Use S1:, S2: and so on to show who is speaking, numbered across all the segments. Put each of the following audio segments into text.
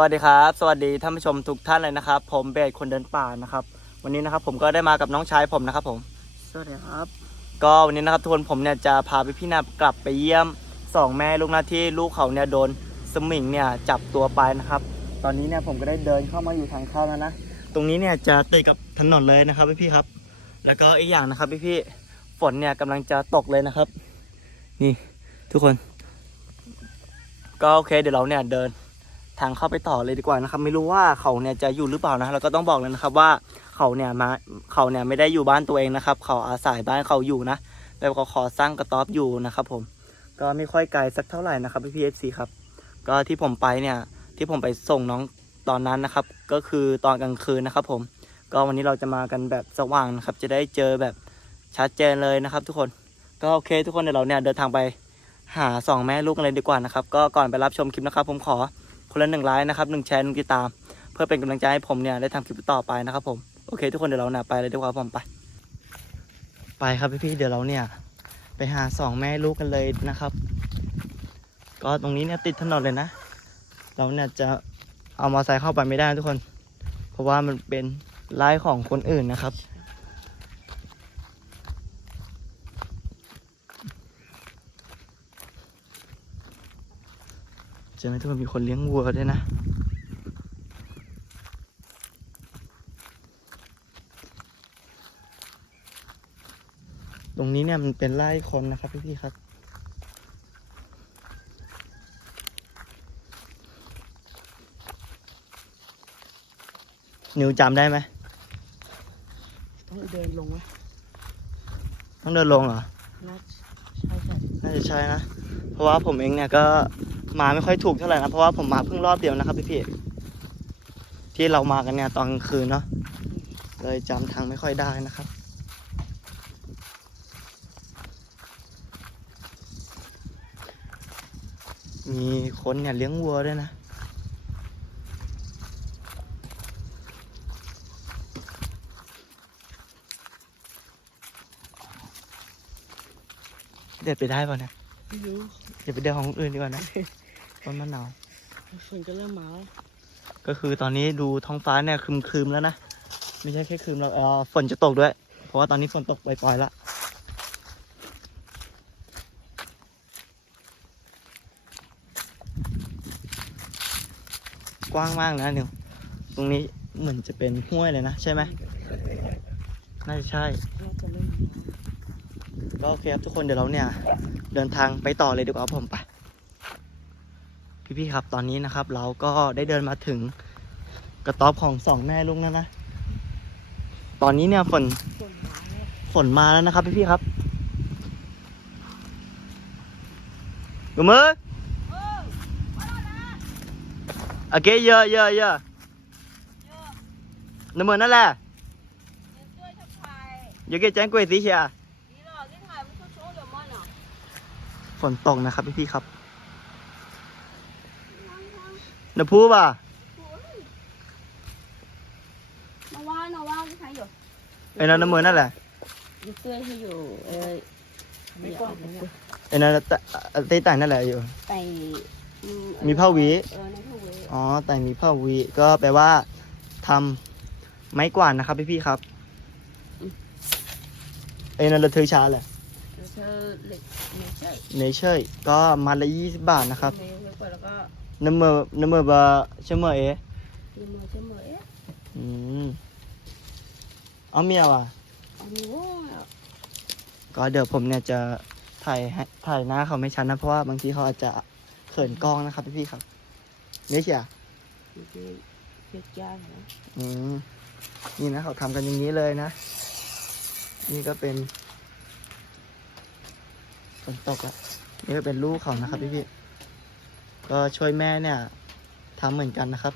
S1: วัสดีครับ สวัสดีท่านผู้ชมทุกท่านเลยนะครับ ผมเบสคนเดินป่านะครับ วันนี้นะครับผมก็ได้มากับน้องชายผมนะครับ ผม
S2: สวัสดีครับ
S1: ก็วันนี้นะครับทุกคนผมเนี่ยจะพาไปพี่นากลับไปเยี่ยมสองแม่ลูกหน้าที่ลูกเขาเนี่ยโดนสมิงเนี่ยจับตัวไปนะครับ ตอนนี้เนี่ยผมก็ได้เดินเข้ามาอยู่ทางเข้าแล้วนะ ตรงนี้เนี่ยจะติดกับถนนเลยนะครับพี่ๆครับ แล้วก็อีกอย่างนะครับพี่ๆฝนเนี่ยกำลังจะตกเลยนะครับ นี่ทุกคน ก็โอเคเดี๋ยวเราเนี่ยเดิน ทางเข้าไปต่อเลยดีกว่านะครับ ไม่รู้ว่าเขาเนี่ยจะอยู่หรือเปล่านะแล้วก็ต้องบอกเลยนะครับว่าเขาเนี่ยมาเขาเนี่ยไม่ได้อยู่บ้านตัวเองนะครับ เขาอาศัยบ้านเขาอยู่นะแล้วก็ขอสร้างกระต๊อบอยู่นะครับ ผม ก็ไม่ค่อยไกลสักเท่าไหร่นะครับพี่พีเอฟซีครับ ก็ที่ผมไปเนี่ยที่ผมไปส่งน้องตอนนั้นนะครับ ก็คือตอนกลางคืนนะครับ ผม ก็วันนี้เราจะมากันแบบสว่างนะครับ จะได้เจอแบบชัดเจนเลยนะครับ ทุกคนก็โอเค ทุกคนเดี๋ยวเราเนี่ยเดินทางไปหาสองแม่ลูกกันเลยดีกว่านะครับ ก็ก่อนไปรับชมคลิปนะครับ ผมขอ คนละหนึ่งไลค์นะครับหนึ่งแชร์หนึ่งติดตาม เพื่อเป็นกำลังใจให้ผมเนี่ยได้ทำคลิปต่อไปนะครับผมโอเค ทุกคนเดี๋ยวเราเนี่ยไปเลยดีกว่าผมไป ไปครับพี่ๆเดี๋ยวเราเนี่ย ไปหาสองแม่ลูกกันเลยนะครับ ก็ตรงนี้เนี่ยติดถนนเลยนะ เราเนี่ยจะเอามอเตอร์ไซค์เข้าไปไม่ได้ทุกคน เพราะว่ามันเป็นไร่ของคนอื่นนะครับ เจอไหมทุกคนมีคนเลี้ยงวัวด้วยนะตรงนี้เนี่ยมันเป็นไร่คนนะครับพี่ๆครับ นิวจำได้ไหม
S2: ต้องเดินลงไหม
S1: ต้องเดินลงเหรอ
S2: น่าใช่ใช่
S1: น่าจะใช่นะ เพราะว่าผมเองเนี่ยก็ มาไม่ค่อยถูกเท่าไหร่นะ เพราะว่าผมมาเพิ่งรอบเดียวนะครับพี่พี่ๆที่เรามากันเนี่ยตอนกลางคืนเนาะเลยจำทางไม่ค่อยได้นะครับมีคนเนี่ยเลี้ยงวัวด้วยนะ เด็ดไปได้ป่ะเนี่ย
S2: ไม่รู้
S1: เดี๋ยวไปเดินของคนอื่นดีกว่านะ ต้นมะนาว
S2: ฝนก็เริ่มมาแล้ว
S1: ก็คือตอนนี้ดูท้องฟ้าเนี่ยครึมๆแล้วนะ ไม่ใช่แค่ครึมแล้วเออฝนจะตกด้วย เพราะว่าตอนนี้ฝนตกปล่อยๆแล้วกว้างมากนะนิวตรงนี้เหมือนจะเป็นห้วยเลยนะ ใช่ไหมน่าจะใช่
S2: น่าจะเริ่มมา
S1: ก็โอเคครับทุกคนเดี๋ยวเราเนี่ย เดินทางไปต่อเลยดีกว่าครับผมไป พี่ๆครับตอนนี้นะครับ เราก็ได้เดินมาถึงกระต๊อบของสองแม่ลูกแล้วนะ ตอนนี้เนี่ยฝน
S2: ฝนมาแล้ว
S1: ฝนมาแล้วนะครับพี่ๆครับกูมือโอเคเยอะเยอะเยอะน้ำมือนั่นแหละเดี๋ยวแกแจ้งกล้วยสีเชียฝนตกนะครับพี่ๆครับ น้ำพุป่ะ
S3: มาว่านะว่าใครอยู่
S1: ไอ้นั่นน้ำมือนั่นแหละ
S2: ดูเตื้อยให้อยู่เออไม่กว้างนะ
S1: ไอ้นั่นตะตีแต่นั่นแหละอยู่
S3: ไป
S1: มีผ้าหวี
S3: เออในผ้าหวี
S1: อ๋อแต่มีผ้าหวีก็แปลว่าทำไม้กวาดนะครับพี่ๆครับไอ้นั่นเราถือชาแหละ
S2: แล้วเธอเหล็กไม่ใช่
S1: เนเชอร์ก็มัดละยี่สิบบาทนะครับ
S2: เมย์ไปแล้วก็
S1: น้ำมือน้ำมือบะเชมเมอเอ
S2: ดูมือเสมอเอ๊ะ
S1: อืมเอาเมียว่ะ
S2: เอามีโว้ย
S1: ก็เดี๋ยวผมเนี่ยจะถ่ายให้ถ่ายหน้าเขาไม่ชัดนะเพราะว่าบางทีเขาอาจจะเขินกล้องนะครับพี่ๆครับนี่เชีย
S2: ดูเพียกย่างนะ
S1: อืมนี่นะเขาทำกันอย่างนี้เลยนะ นี่ก็เป็นฝนตกแล้วนี่ก็เป็นลูกเขานะครับพี่พี่ๆ ก็ช่วยแม่เนี่ยทำเหมือนกันนะครับ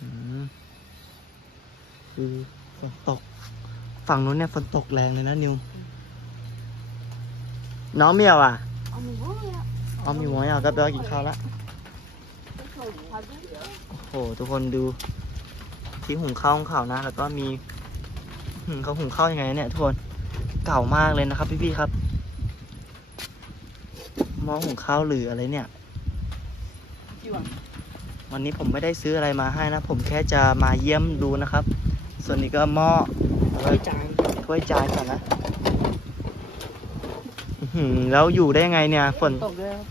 S1: อืมคือฝนตก ฝั่งนู้นเนี่ยฝนตกแรงเลยนะนิว น้องเมียวอะ
S3: เอามีโว้ยอะ
S1: เอามีหัวก็ไปกินข้าวละ
S3: ไปส่งเขาดิ
S1: โอ้โห ทุกคนดู ที่หุงข้าวของเขานะ แล้วก็มีเขาหุงข้าวยังไงเนี่ยทุกคน เก่ามากเลยนะครับ พี่ๆครับ หม้อหุงข้าวหรืออะไรเนี่ย วันนี้ผมไม่ได้ซื้ออะไรมาให้นะ ผมแค่จะมาเยี่ยมดูนะครับ ส่วนนี้ก็หม้อแล้วก็
S2: จาน
S1: ถ้วยจานก่อนนะอื้อหือแล้วอยู่ได้ยังไงเนี่ย ฝน
S2: ตกด้วยครับ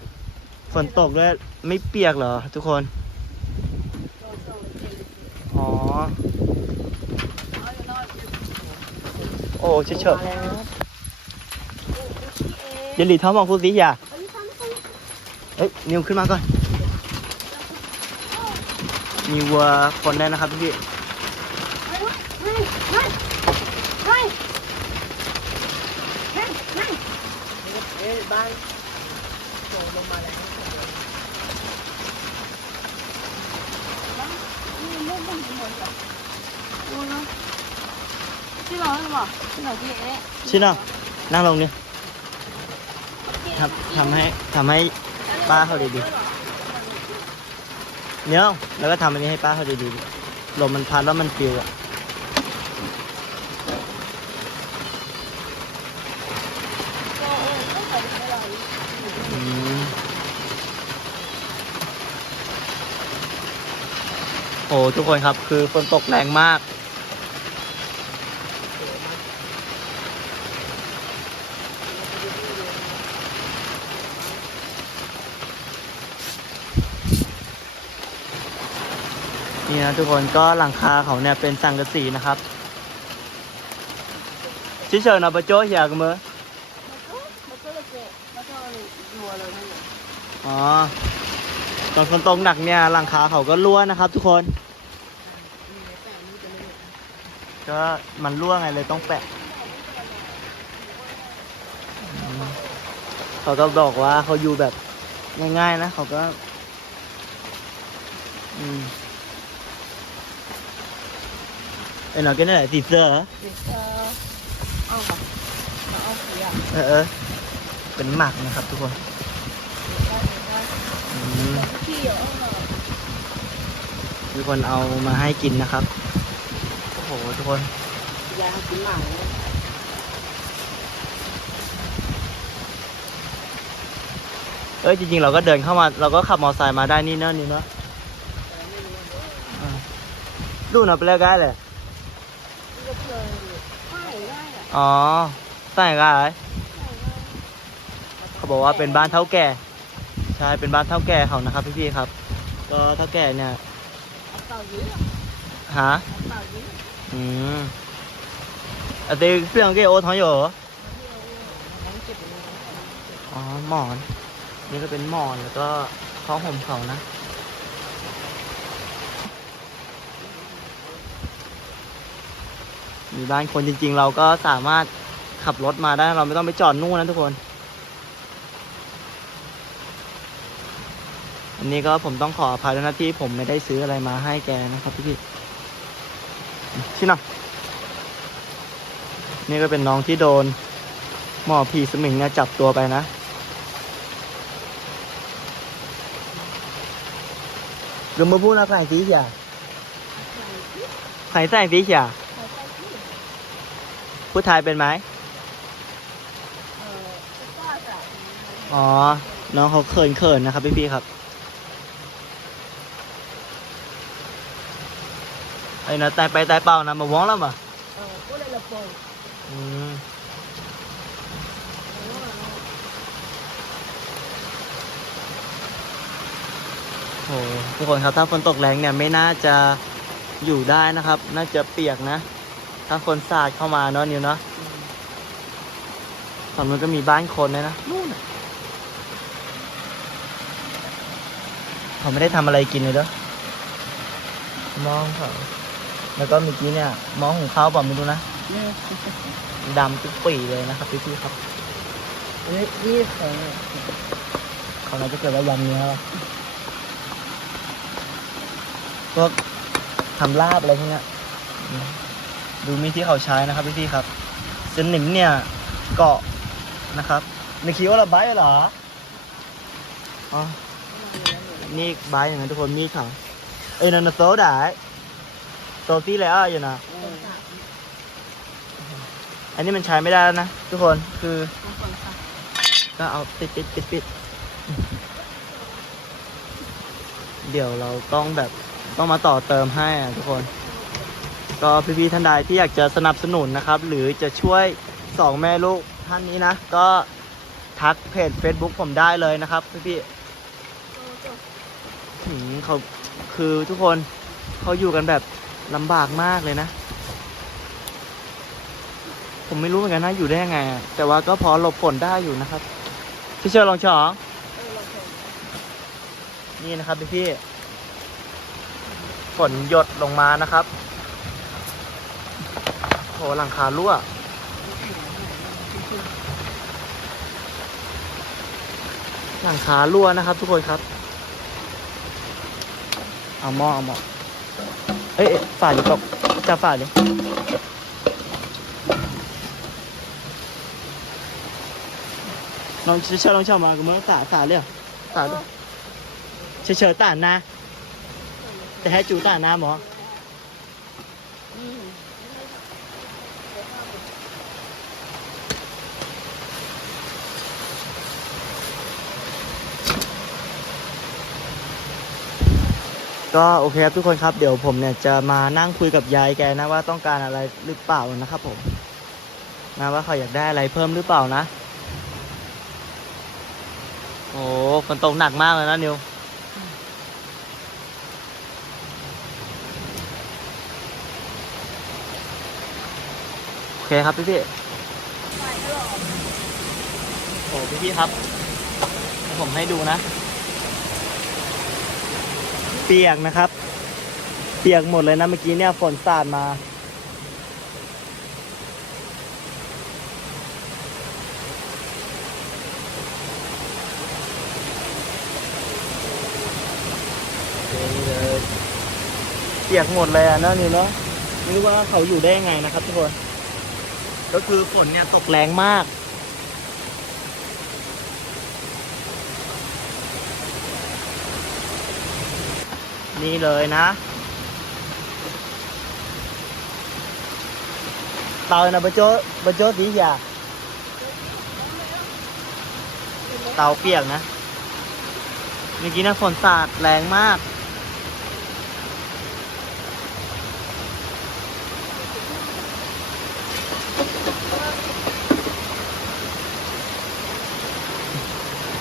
S1: ฝนตกด้วยไม่เปียกเหรอ ทุกคน อ๋อ โอ้เฉยเฉย
S2: มาแล้วครับ
S1: เยนหลีท้องมองคุณสิอย่า เอ้ยนิวขึ้นมาก่อน มีวัวคนได้นะครับพี่
S2: บ้านโจลงมาแล้ว
S3: ชื่อเราหรือเปล่าชื่อเราพี่เอ๊ะ
S1: ชิน่ะนั่งลงนี่ทำทำให้ทำให้ ป้าเขาดีๆเนี่ยแล้วก็ทำอันนี้ให้ป้าเขาดีๆลมมันพัดแล้วมันปิวอะโอ้ทุกคนครับคือฝนตกแรงมาก นี่นะทุกคนก็หลังคาเขาเนี่ยเป็นสังกะสีนะครับชิเชิญเอาไปโจ้เหียกันมือ
S3: มันก็เลยเจ๊มันก็เลยรัวเลยนั่
S1: อ๋อตอนฝนตกหนักเนี่ยหลังคาเขาก็รั่วนะครับ ทุกคน ก็มันรั่วไงเลยต้องแปะเขาก็บอกว่าเขาอยู่แบบง่ายๆนะเขาก็ อืม เอ้ยหน่อยก็นั่นแหละติดเสื้อเหรอ
S2: เด็กเออเอาค่ะมาเอาเสีย
S1: เออเออเป็นหมักนะครับทุกคน
S2: ได้ได้
S1: อืม
S2: ขี้เหรอ
S1: มีคนเอามาให้กินนะครับ โอ้โหทุกคน
S2: ยากินหมาเลย
S1: เอ้ยจริงๆเราก็เดินเข้ามา เราก็ขับมอเตอร์ไซค์มาได้นี่เนอะนี่เนอะอ่าดูหน่อยไปเลยกันเลย
S2: ก็เลย
S3: ใช่ อ๋
S1: อใส่กันเลยเขาบอกว่าเป็นบ้านเท่าแก่ ใช่เป็นบ้านเท่าแก่เขานะครับพี่ๆครับ ก็เท่าแก่เนี่ย
S2: เต่ายื้อ
S1: หา
S2: เต่ายื้อ
S1: อืมอันนี้เรื่องเกี่โอท้องอยู่เหรอ
S2: อ๋
S1: อหมอน นี่ก็เป็นหมอนแล้วก็ท้องห่มเขานะ มีบ้านคนจริง ๆ เราก็สามารถขับรถมาได้ เราไม่ต้องไปจอดนู่นนะทุกคน อันนี้ก็ผมต้องขออภัยด้วยนะที่ผมไม่ได้ซื้ออะไรมาให้แกนะครับพี่พี่ๆชินะนี่ก็เป็นน้องที่โดน หมอผีสมิงเนี่ยจับตัวไปนะ Rồi mới vui là phải tí chả? Phải sai tí chả? พูดไทยเป็นไหม
S2: เออก็จะ
S1: อ๋อ น้องเขาเขินเขินๆนะครับพี่พี่ๆครับไอ้นะตายไปตายเปล่านะมาว้องแล้วมา
S2: เออก็เลยละโปง
S1: อืมโหทุกคนครับถ้าฝนตกแรงเนี่ยไม่น่าจะอยู่ได้นะครับ น่าจะเปียกนะ ถ้าคนสาดเข้ามาเนาะนิวเนาะฝั่งนู้นก็มีบ้านคนเลยนะนู่นน่ะเขาไม่ได้ทำอะไรกินเลยเด้อมองเขาแล้วก็เมื่อกี้เนี่ย มองของเขาเปล่าไม่รู้นะ
S2: เนี่ย
S1: ดำทุกปีเลยนะครับพี่พี่ๆครับ
S2: เฮ้ยนี่ของ
S1: เขาน่าจะเกิดว่ายำเนื้อหรอพวกทำลาบอะไรพวกเนี้ยอืม ดูมีดที่เขาใช้นะครับพี่พี่ๆครับสนิมเนี่ยเกาะนะครับในคิดว่าเราใบเหรออ๋อนี่ใบอย่างนั้นทุกคนมีดเขาเอ้ยนันนะโซดาโซซี่แล้วอยู่นะ
S2: อั
S1: นนี้มันใช้ไม่ได้แล้วนะทุกคนคือ
S2: ก็
S1: เอาปิดปิดปิดปิดเดี๋ยวเราต้องแบบต้องมาต่อเติมให้อะทุกคน ก็พี่ๆท่านใดที่อยากจะสนับสนุนนะครับ หรือจะช่วยสองแม่ลูกท่านนี้นะ ก็ทักเพจ Facebook ผมได้เลยนะครับพี่ๆเขาคือทุกคนเขาอยู่กันแบบลำบากมากเลยนะ ผมไม่รู้เหมือนกันนะอยู่ได้ยังไงอะแต่ว่าก็พอหลบฝนได้อยู่นะครับ พี่เชิญลองฉอง
S3: เออเราชม
S1: นี่นะครับพี่พี่ๆฝนหยดลงมานะครับ โหหลังคารั่วหลังคารั่วนะครับ ทุกคนครับ เอาหม้อเอาหม้อเอ้ยเอ้ยฝาอยู่ตกจับฝาดิลองเชิญลองเชิญมากูมั้งตาตาเลยเหรอตาดิเฉยๆตาหน้าแต่ให้จูตาหน้าหมอ
S3: อื
S1: ก็โอเคครับทุกคนครับเดี๋ยวผมเนี่ยจะมานั่งคุยกับยายแกนะว่าต้องการอะไรหรือเปล่านะครับผมนะว่าเขาอยากได้อะไรเพิ่มหรือเปล่านะ โอ้ฝนตกหนักมากเลยนะนิวโอเคครับพี่พี่โอ้พี่พี่ครับ ผมให้ดูนะ เปียกนะครับ เปียกหมดเลยนะเมื่อกี้เนี่ยฝนสาดมา เปียกหมดเลยอะเนอะนี่เนาะไม่รู้ว่าเขาอยู่ได้ยังไงนะครับทุกคน ก็คือฝนเนี่ยตกแรงมาก นี่เลยนะเตานะบะโจบะโจสีอย่าเตาเปียกนะเมื่อกี้นะฝนสาดแรงมาก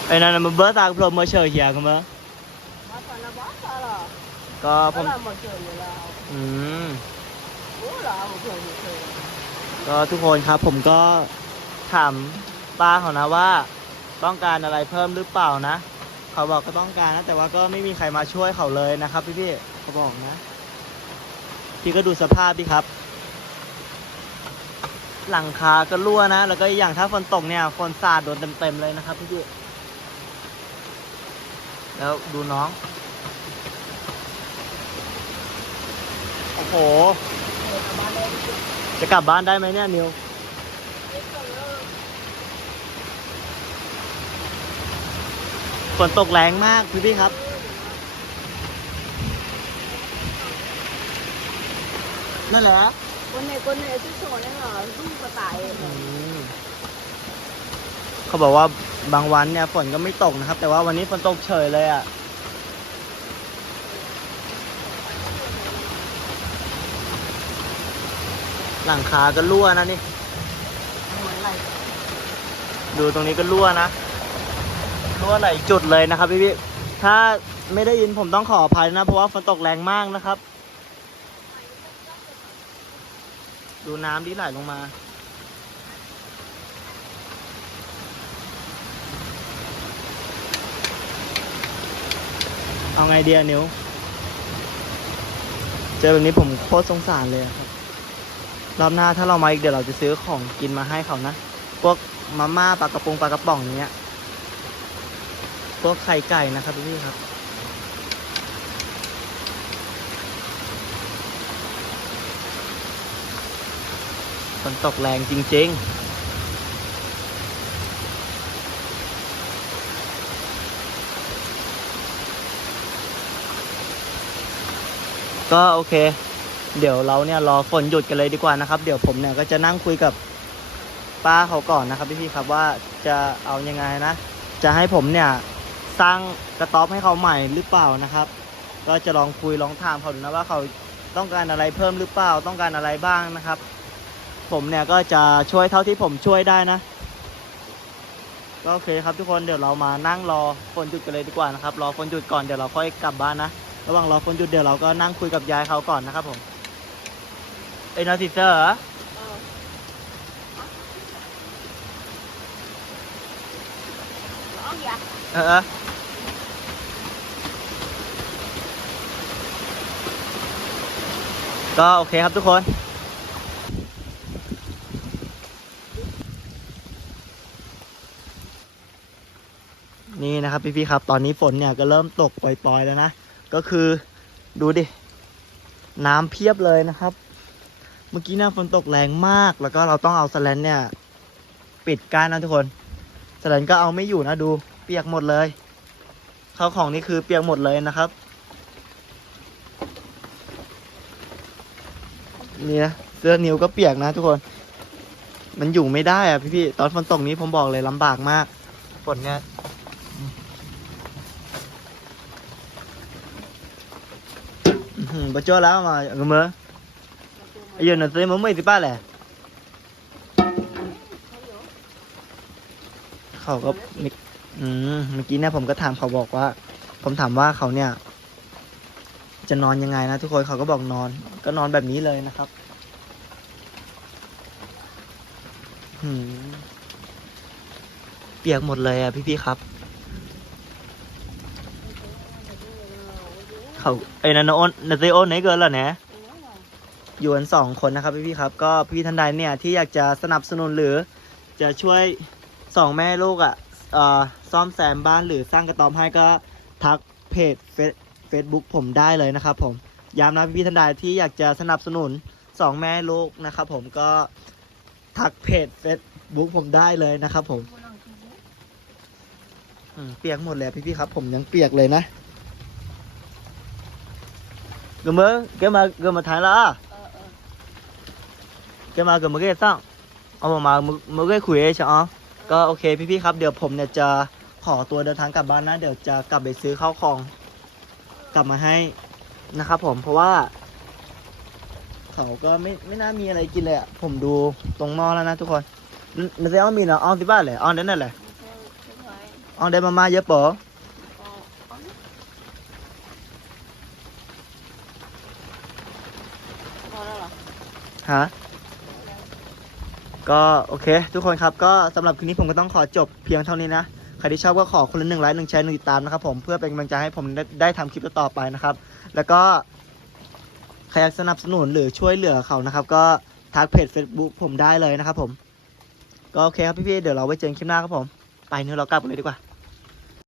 S1: ไอ้นั่นมันเบอร์ตาเฉยเหี้ยกันมั้
S3: ย
S1: ก็ผ
S3: ก็
S1: ม
S3: เราหมดเกินอยู่แล้ว
S1: อืม
S3: โอ้เราหมดเกินอยู่เกิน
S1: ก็ทุกคนครับผมก็ถามป้าเขานะว่า ต้องการอะไรเพิ่มหรือเปล่านะ เขาบอกก็ต้องการนะ แต่ว่าก็ไม่มีใครมาช่วยเขาเลยนะครับพี่พี่ๆเขาบอกนะ พี่ก็ดูสภาพพี่ครับ หลังคาก็รั่วนะ แล้วก็อีกอย่างถ้าฝนตกเนี่ยฝนสาดโดนเต็มๆเลยนะครับพี่พี่ๆแล้วดูน้อง โอ้โห จะกลับบ้านได้ไหมเนี่ยนิวฝนตกแรงมากพี่พี่ครับ นั่นแหละ
S3: คนในคนในที่สวนนี่เหรอลูกกระต่าย
S1: อืมเขาบอกว่าบางวันเนี่ยฝนก็ไม่ตกนะครับ แต่ว่าวันนี้ฝนตกเฉยเลยอะ่ หลังคาก็รั่วนะนี่ ดูตรงนี้ก็รั่วนะ รั่วหลจุดเลยนะครับพี่พี่ถ้าไม่ได้ยินผมต้องขออภัยนะ เพราะว่าฝนตกแรงมากนะครับ ดูน้ำที่ไหลลงมา เอาไงเดียนิว เจอแบบนี้ผมโคตรสงสารเลยครับ รอบหน้าถ้าเรามาอีกเดี๋ยวเราจะซื้อของกินมาให้เขานะ พวกมาม่าปลากระปงปลากระป๋องเงี้ย พวกไข่ไก่นะครับพี่ครับ ฝนตกแรงจริง ๆก็โอเค เดี๋ยวเราเนี่ยรอฝนหยุดกันเลยดีกว่านะครับ เดี๋ยวผมเนี่ยก็จะนั่งคุยกับป้าเขาก่อนนะครับพี่ๆครับว่าจะเอายังไงนะ จะให้ผมเนี่ยสร้างกระต๊อบให้เขาใหม่หรือเปล่านะครับ ก็จะลองคุยลองถามเขาดูนะว่าเขาต้องการอะไรเพิ่มหรือเปล่าต้องการอะไรบ้างนะครับ ผมเนี่ยก็จะช่วยเท่าที่ผมช่วยได้นะก็โอเคครับทุกคนเดี๋ยวเรามานั่งรอฝนหยุดกันเลยดีกว่านะครับรอฝนหยุดก่อนเดี๋ยวเราค่อยกลับบ้านนะระหว่างรอฝนหยุดเดี๋ยวเราก็นั่งคุยกับยายเขาก่อนนะครับผม เอ้ยนอติเซอร์เหรอเออเออก็โอเคครับทุกคนนี่นะครับพี่ๆครับ ตอนนี้ฝนเนี่ยก็เริ่มตกปล่อยๆแล้วนะ ก็คือดูดิ น้ำเพียบเลยนะครับ เมื่อกี้เนี่ยฝนตกแรงมาก แล้วก็เราต้องเอาสแลนเนี่ย ปิดกั้นนะทุกคนสแลนก็เอาไม่อยู่นะดู เปียกหมดเลยข้าวของนี่คือเปียกหมดเลยนะครับ นี่นะเสื้อนิ้วก็เปียกนะทุกคน มันอยู่ไม่ได้อะพี่ๆตอนฝนตกนี้ผมบอกเลยลำบากมากฝนเนี่ยอื้อหือบะจ้อแล้วมาเมื่อ ไอ้ยันนั่นเต้มันไม่ติป้าแหละเขาก็อืมเมื่อกี้เนี่ยผมก็ถามเขาบอกว่า ผมถามว่าเขาเนี่ย จะนอนยังไงนะทุกคนเขาก็บอกนอน ก็นอนแบบนี้เลยนะครับหืเปียกหมดเลยอะพี่ๆครับ เขาไอ้นันนโอนนันเซโอนไหนเกินแล้วเนี่ย อยู่กันสองคนนะครับพี่ๆครับก็พี่ท่านใดเนี่ยที่อยากจะสนับสนุนหรือจะช่วยสองแม่ลูกอะเอ่อซ่อมแซมบ้านหรือสร้างกระต๊อบให้ก็ทักเพจเฟซเฟซบุ๊กผมได้เลยนะครับผมย้ำนะพี่ๆท่านใดที่อยากจะสนับสนุนสองแม่ลูกนะครับผมก็ทักเพจเฟซบุ๊กผมได้เลยนะครับผมเปียกหมดเลยพี่ๆครับ ผมยังเปียกเลยนะ gần mới cái mà gần mà thái là
S3: Ờ ờ
S1: cái mà gần mà cái sang เอามามาก็คุยใช่ไหมก็โอเคพี่ๆครับเดี๋ยวผมเนี่ยจะขอตัวเดินทางกลับบ้านนะเดี๋ยวจะกลับไปซื้อข้าวของ กลับมาให้นะครับผมเพราะว่า เขาก็ไม่ไม่น่ามีอะไรกินเลยอะผมดูตรงหม้อแล้วนะทุกคนมันจะเอามีเนาะเอาที่บ้านเลยเอาเด่นนั่นแหละ
S3: Đúng rồi
S1: เอาเด่นมามาเยอะปอ
S3: Còn ống Rồi đâu rồi
S1: ฮะ ก็โอเค ทุกคนครับก็สำหรับคลิปนี้ผมก็ต้องขอจบเพียงเท่านี้นะใครที่ชอบก็ขอคนละหนึ่งไลค์หนึ่งแชร์หนึ่งติดตามนะครับผมเพื่อเป็นกำลังใจให้ผมได้ได้ทำคลิปต่อไปนะครับ แล้วก็ใครอยากสนับสนุนหรือช่วยเหลือเขานะครับ ก็ทักเพจ Facebook ผมได้เลยนะครับผม ก็โอเคครับพี่ๆเดี๋ยวเราไว้เจอกันคลิปหน้าครับผม ไปเนื้อเรากลับกันเลยดีกว่า